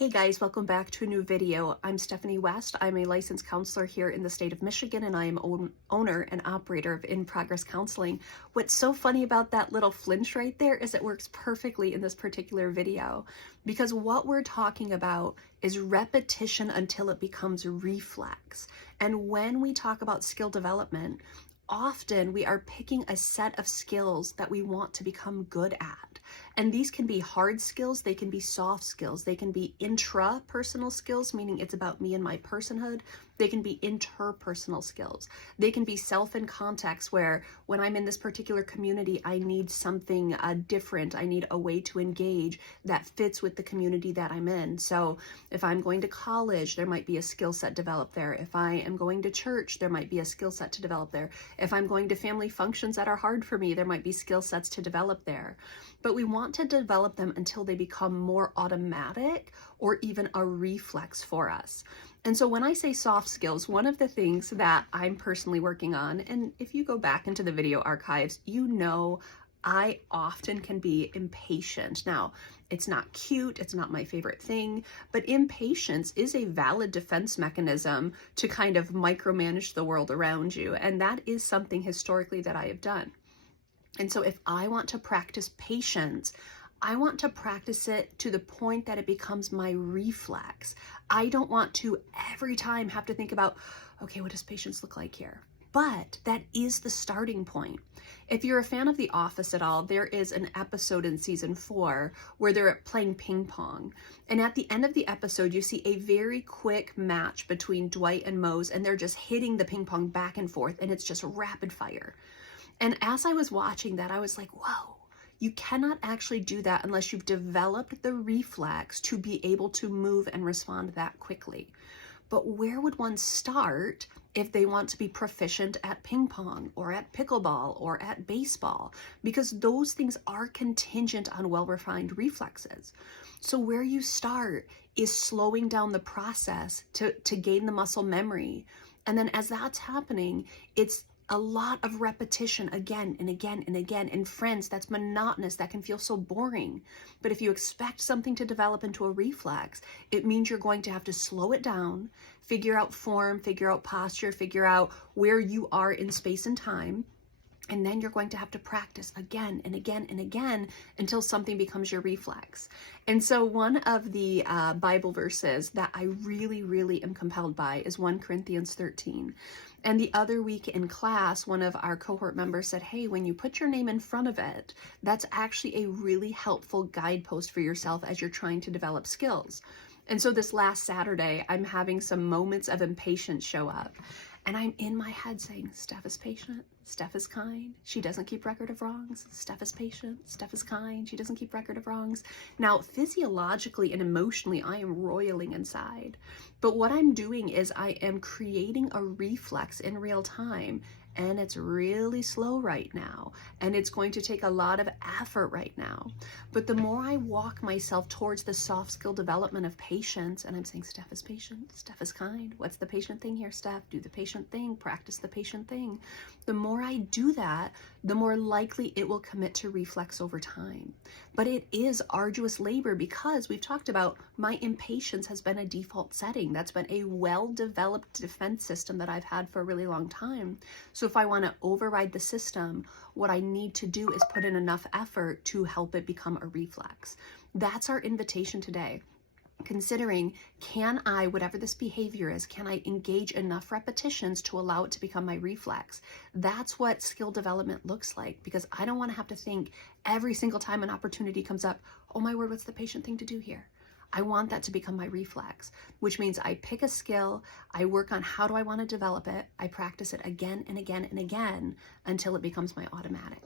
Hey guys, welcome back to a new video. I'm Stephanie West. I'm a licensed counselor here in the state of Michigan, and I am owner and operator of In Progress Counseling. What's so funny about that little flinch right there is it works perfectly in this particular video, because what we're talking about is repetition until it becomes reflex. And when we talk about skill development, often we are picking a set of skills that we want to become good at. And these can be hard skills, they can be soft skills, they can be intrapersonal skills, meaning it's about me and my personhood. They can be interpersonal skills. They can be self in context, where when I'm in this particular community, I need something different. I need a way to engage that fits with the community that I'm in. So if I'm going to college, there might be a skill set developed there. If I am going to church, there might be a skill set to develop there. If I'm going to family functions that are hard for me, there might be skill sets to develop there. But we want to develop them until they become more automatic or even a reflex for us. And so when I say soft skills, one of the things that I'm personally working on, and if you go back into the video archives, you know I often can be impatient. Now, it's not cute, it's not my favorite thing, but impatience is a valid defense mechanism to kind of micromanage the world around you. And that is something historically that I have done. And so if I want to practice patience, I want to practice it to the point that it becomes my reflex. I don't want to every time have to think about, okay, what does patience look like here? But that is the starting point. If you're a fan of The Office at all, there is an episode in season 4 where they're playing ping pong. And at the end of the episode, you see a very quick match between Dwight and Mose, and they're just hitting the ping pong back and forth, and it's just rapid fire. And as I was watching that, I was like, whoa, you cannot actually do that unless you've developed the reflex to be able to move and respond that quickly. But where would one start if they want to be proficient at ping pong or at pickleball or at baseball? Because those things are contingent on well-refined reflexes. So where you start is slowing down the process to gain the muscle memory. And then as that's happening, it's a lot of repetition again and again and again. And friends, that's monotonous. That can feel so boring. But if you expect something to develop into a reflex, it means you're going to have to slow it down, figure out form, figure out posture, figure out where you are in space and time. And then you're going to have to practice again and again and again until something becomes your reflex. And so one of the Bible verses that I really am compelled by is 1 Corinthians 13. And the other week in class, one of our cohort members said, hey, when you put your name in front of it, that's actually a really helpful guidepost for yourself as you're trying to develop skills. And so this last Saturday, I'm having some moments of impatience show up. And I'm in my head saying, Steph is patient, Steph is kind, she doesn't keep record of wrongs, Steph is patient, Steph is kind, she doesn't keep record of wrongs. Now, physiologically and emotionally, I am roiling inside. But what I'm doing is I am creating a reflex in real time. And it's really slow right now. And it's going to take a lot of effort right now. But the more I walk myself towards the soft skill development of patience, and I'm saying, Steph is patient, Steph is kind. What's the patient thing here, Steph? Do the patient thing, practice the patient thing. The more I do that, the more likely it will commit to reflex over time. But it is arduous labor, because we've talked about my impatience has been a default setting. That's been a well-developed defense system that I've had for a really long time. So if I want to override the system, what I need to do is put in enough effort to help it become a reflex. That's our invitation today. Considering, can I, whatever this behavior is, can I engage enough repetitions to allow it to become my reflex? That's what skill development looks like, because I don't want to have to think every single time an opportunity comes up, oh my word, what's the patient thing to do here? I want that to become my reflex, which means I pick a skill, I work on how do I want to develop it, I practice it again and again and again until it becomes my automatic.